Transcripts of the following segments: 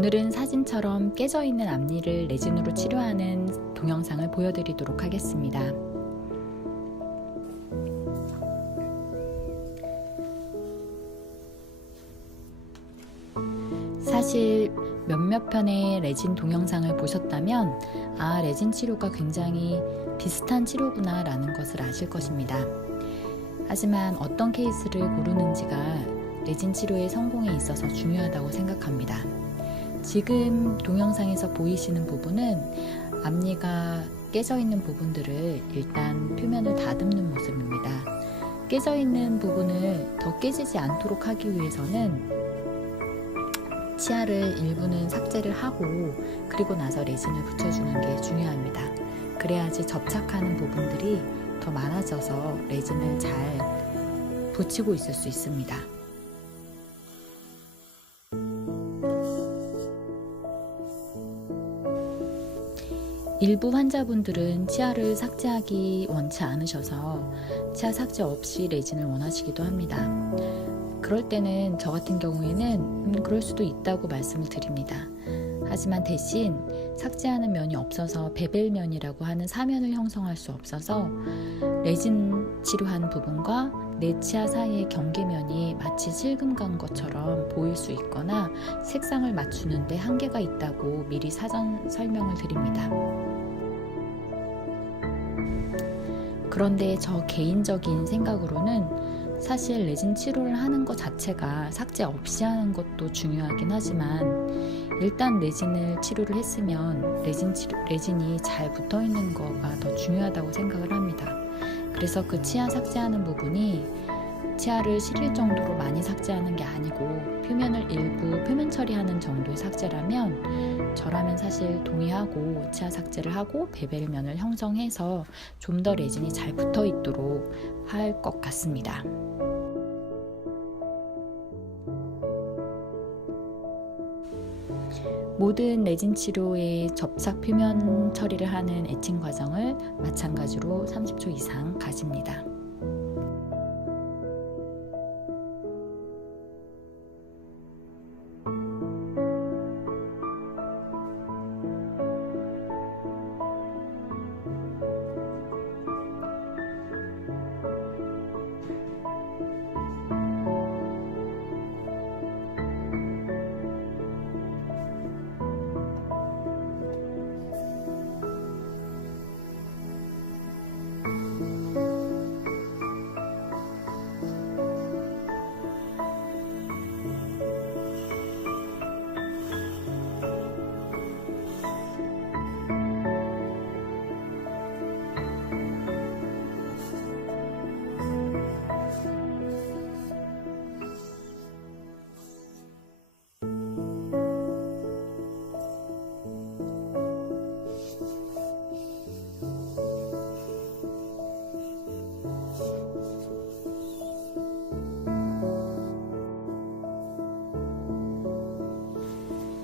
오늘은 사진처럼 깨져있는 앞니를 레진으로 치료하는 동영상을 보여드리도록 하겠습니다. 사실 몇몇 편의 레진 동영상을 보셨다면 레진 치료가 굉장히 비슷한 치료구나 라는 것을 아실 것입니다. 하지만 어떤 케이스를 고르는지가 레진 치료의 성공에 있어서 중요하다고 생각합니다. 지금 동영상에서 보이시는 부분은 앞니가 깨져있는 부분들을 일단 표면을 다듬는 모습입니다. 깨져있는 부분을 더 깨지지 않도록 하기 위해서는 치아를 일부는 삭제를 하고 그리고 나서 레진을 붙여주는 게 중요합니다. 그래야지 접착하는 부분들이 더 많아져서 레진을 잘 붙이고 있을 수 있습니다. 일부 환자분들은 치아를 삭제하기 원치 않으셔서 치아 삭제 없이 레진을 원하시기도 합니다. 그럴 때는 저 같은 경우에는 그럴 수도 있다고 말씀을 드립니다. 하지만 대신 삭제하는 면이 없어서 베벨면이라고 하는 사면을 형성할 수 없어서 레진 치료한 부분과 내 치아 사이의 경계면이 마치 실금 간 것처럼 보일 수 있거나 색상을 맞추는데 한계가 있다고 미리 사전 설명을 드립니다. 그런데 저 개인적인 생각으로는 사실 레진 치료를 하는 것 자체가 삭제 없이 하는 것도 중요하긴 하지만 일단 레진을 치료를 했으면 레진이 잘 붙어있는 거가 더 중요하다고 생각을 합니다. 그래서 그 치아 삭제하는 부분이 치아를 시릴 정도로 많이 삭제하는 게 아니고 표면을 일부 표면 처리하는 정도의 삭제라면 저라면 사실 동의하고 치아 삭제를 하고 베벨면을 형성해서 좀 더 레진이 잘 붙어 있도록 할 것 같습니다. 모든 레진 치료의 접착 표면 처리를 하는 에칭 과정을 마찬가지로 30초 이상 가집니다.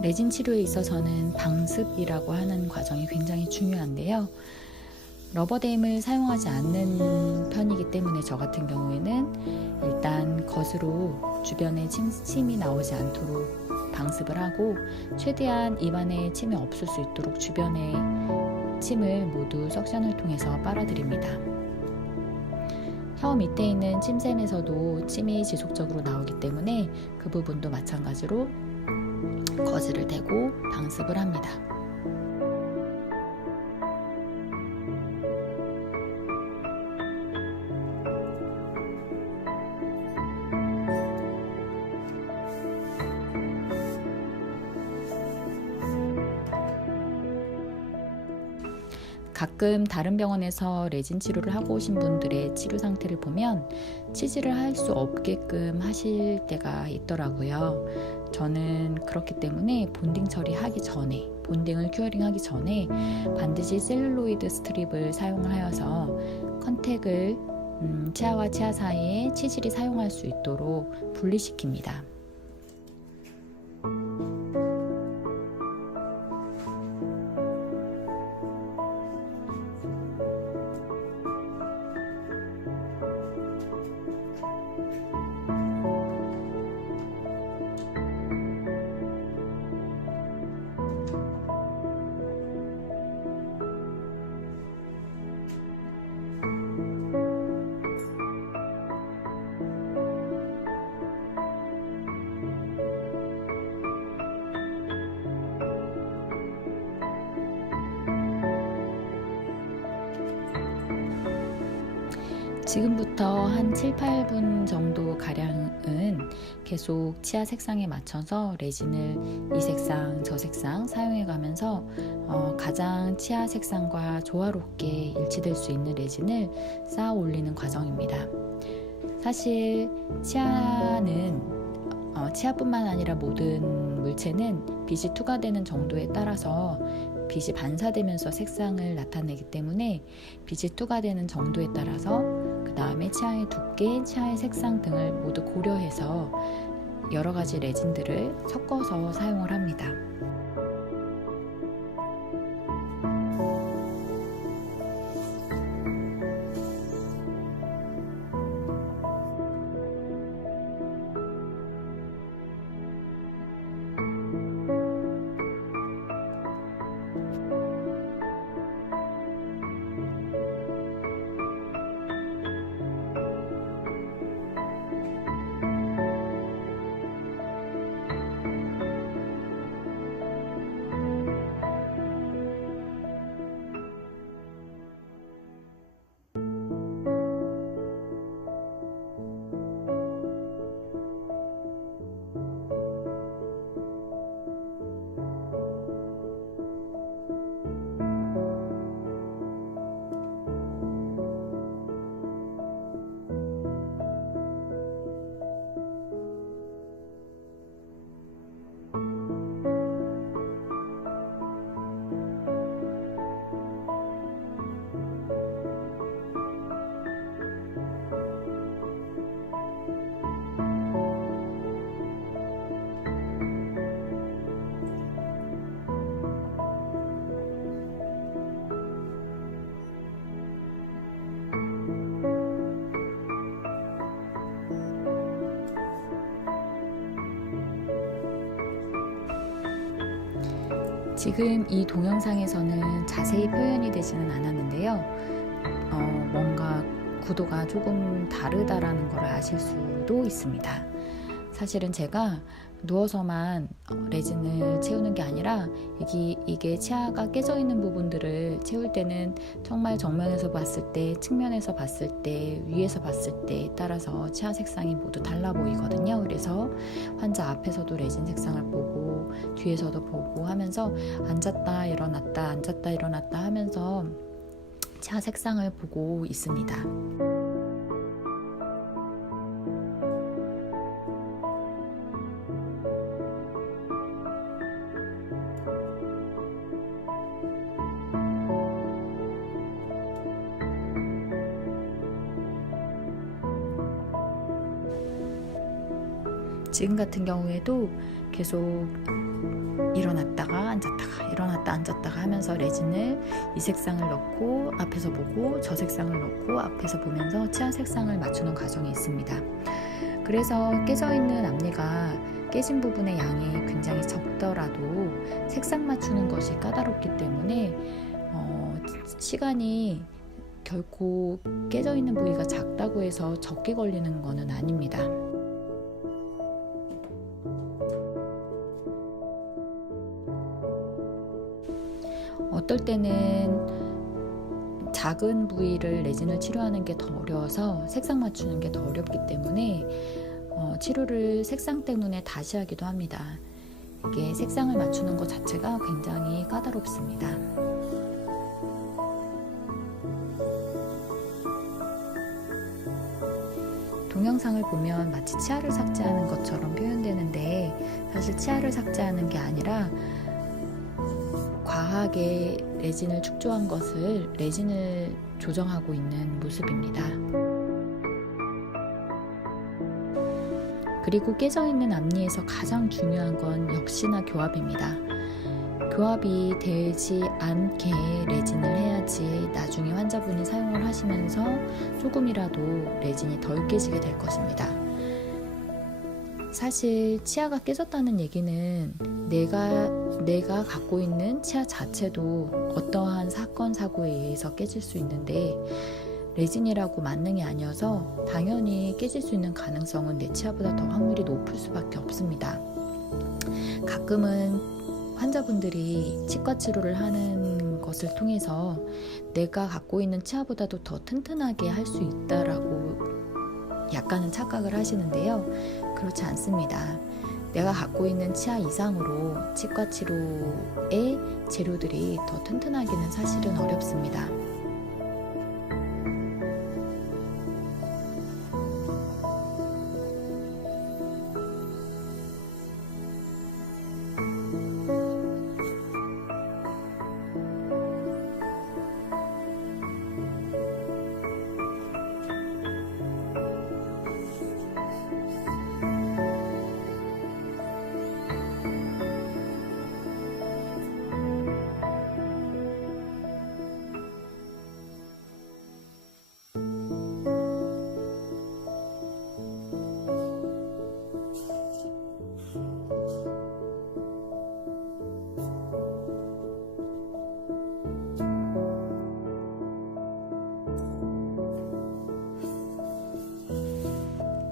레진 치료에 있어서는 방습이라고 하는 과정이 굉장히 중요한데요. 러버댐을 사용하지 않는 편이기 때문에 저 같은 경우에는 일단 겉으로 주변에 침이 나오지 않도록 방습을 하고 최대한 입안에 침이 없을 수 있도록 주변에 침을 모두 석션을 통해서 빨아들입니다. 혀 밑에 있는 침샘에서도 침이 지속적으로 나오기 때문에 그 부분도 마찬가지로 거즈를 대고 방습을 합니다. 가끔 다른 병원에서 레진 치료를 하고 오신 분들의 치료 상태를 보면 치질을 할 수 없게끔 하실 때가 있더라고요. 저는 그렇기 때문에 본딩 처리하기 전에, 본딩을 큐어링하기 전에 반드시 셀룰로이드 스트립을 사용을 하여서 컨택을 치아와 치아 사이에 치질이 사용할 수 있도록 분리시킵니다. 지금부터 한 7, 8분 정도 가량은 계속 치아 색상에 맞춰서 레진을 이 색상, 저 색상 사용해 가면서 가장 치아 색상과 조화롭게 일치될 수 있는 레진을 쌓아 올리는 과정입니다. 사실 치아뿐만 아니라 모든 물체는 빛이 투과되는 정도에 따라서 빛이 반사되면서 색상을 나타내기 때문에 빛이 투과되는 정도에 따라서 그 다음에 치아의 두께, 치아의 색상 등을 모두 고려해서 여러 가지 레진들을 섞어서 사용을 합니다. 지금 이 동영상에서는 자세히 표현이 되지는 않았는데요. 뭔가 구도가 조금 다르다라는 걸 아실 수도 있습니다. 사실은 제가 누워서만 레진을 채우는 게 아니라 이게 치아가 깨져 있는 부분들을 채울 때는 정말 정면에서 봤을 때, 측면에서 봤을 때, 위에서 봤을 때에 따라서 치아 색상이 모두 달라 보이거든요. 그래서 환자 앞에서도 레진 색상을 보고 뒤에서도 보고 하면서 앉았다 일어났다 앉았다 일어났다 하면서 치아 색상을 보고 있습니다. 지금 같은 경우에도 계속 일어났다가 앉았다가 일어났다 앉았다가 하면서 레진을 이 색상을 넣고 앞에서 보고 저 색상을 넣고 앞에서 보면서 치아 색상을 맞추는 과정이 있습니다. 그래서 깨져 있는 앞니가 깨진 부분의 양이 굉장히 적더라도 색상 맞추는 것이 까다롭기 때문에 시간이 결코 깨져 있는 부위가 작다고 해서 적게 걸리는 것은 아닙니다. 어떨 때는 작은 부위를 레진을 치료하는 게 더 어려워서 색상 맞추는 게 더 어렵기 때문에 치료를 색상 때문에 다시 하기도 합니다. 이게 색상을 맞추는 것 자체가 굉장히 까다롭습니다. 동영상을 보면 마치 치아를 삭제하는 것처럼 표현되는데 사실 치아를 삭제하는 게 아니라 과하게 레진을 축조한 것을 레진을 조정하고 있는 모습입니다. 그리고 깨져 있는 앞니에서 가장 중요한 건 역시나 교합입니다. 교합이 되지 않게 레진을 해야지 나중에 환자분이 사용을 하시면서 조금이라도 레진이 덜 깨지게 될 것입니다. 사실 치아가 깨졌다는 얘기는 내가 갖고 있는 치아 자체도 어떠한 사건, 사고에 의해서 깨질 수 있는데 레진이라고 만능이 아니어서 당연히 깨질 수 있는 가능성은 내 치아보다 더 확률이 높을 수밖에 없습니다. 가끔은 환자분들이 치과 치료를 하는 것을 통해서 내가 갖고 있는 치아보다도 더 튼튼하게 할 수 있다라고 약간은 착각을 하시는데요. 그렇지 않습니다. 내가 갖고 있는 치아 이상으로 치과 치료의 재료들이 더 튼튼하기는 사실은 어렵습니다.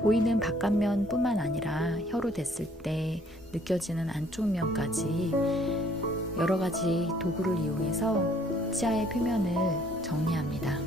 보이는 바깥면 뿐만 아니라 혀로 댔을 때 느껴지는 안쪽 면까지 여러 가지 도구를 이용해서 치아의 표면을 정리합니다.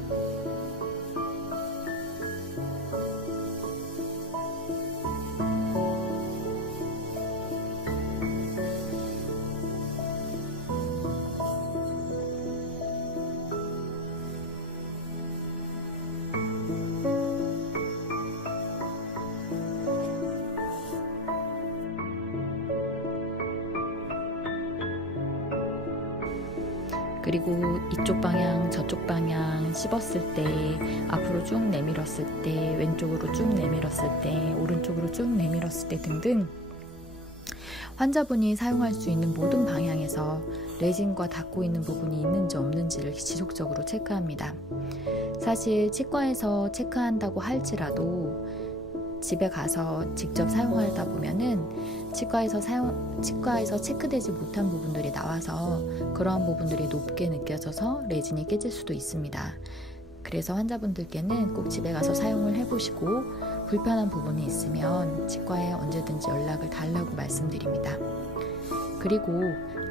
그리고 이쪽 방향 저쪽 방향 씹었을 때, 앞으로 쭉 내밀었을 때, 왼쪽으로 쭉 내밀었을 때, 오른쪽으로 쭉 내밀었을 때 등등 환자분이 사용할 수 있는 모든 방향에서 레진과 닿고 있는 부분이 있는지 없는지를 지속적으로 체크합니다. 사실 치과에서 체크한다고 할지라도 집에 가서 직접 사용하다 보면은 치과에서 체크되지 못한 부분들이 나와서 그러한 부분들이 높게 느껴져서 레진이 깨질 수도 있습니다. 그래서 환자분들께는 꼭 집에 가서 사용을 해보시고 불편한 부분이 있으면 치과에 언제든지 연락을 달라고 말씀드립니다. 그리고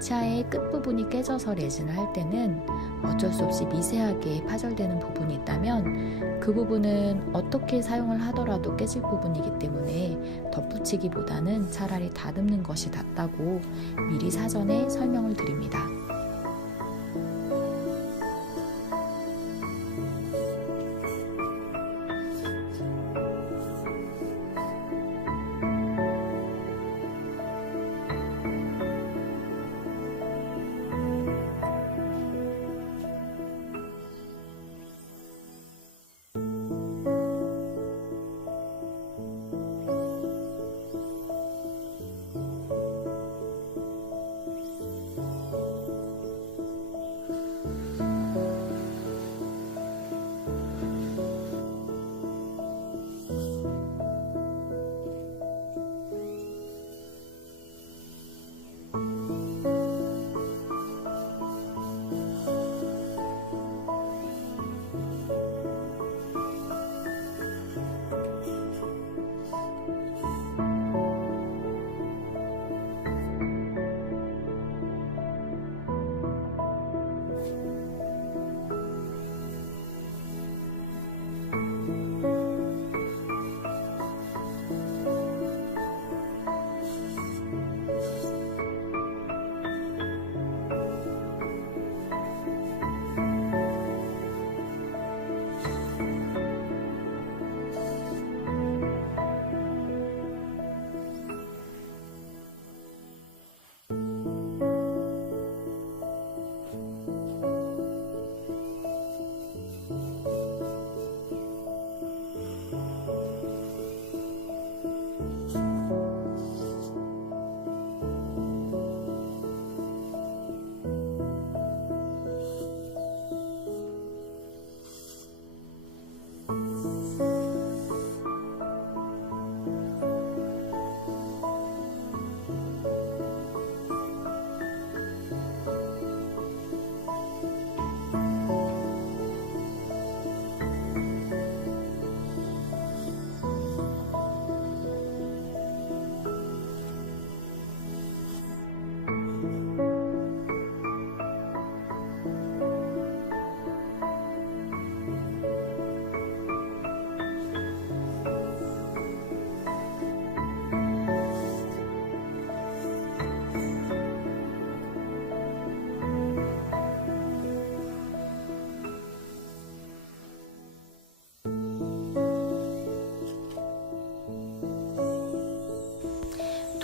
치아의 끝부분이 깨져서 레진을 할 때는 어쩔 수 없이 미세하게 파절되는 부분이 있다면 그 부분은 어떻게 사용을 하더라도 깨질 부분이기 때문에 덧붙이기보다는 차라리 다듬는 것이 낫다고 미리 사전에 설명을 드립니다.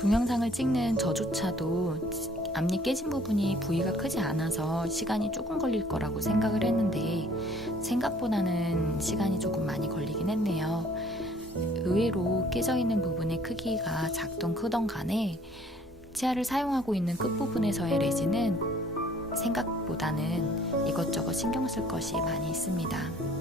동영상을 찍는 저조차도 앞니 깨진 부분이 부위가 크지 않아서 시간이 조금 걸릴 거라고 생각을 했는데 생각보다는 시간이 조금 많이 걸리긴 했네요. 의외로 깨져 있는 부분의 크기가 작던 크던 간에 치아를 사용하고 있는 끝부분에서의 레진은 생각보다는 이것저것 신경 쓸 것이 많이 있습니다.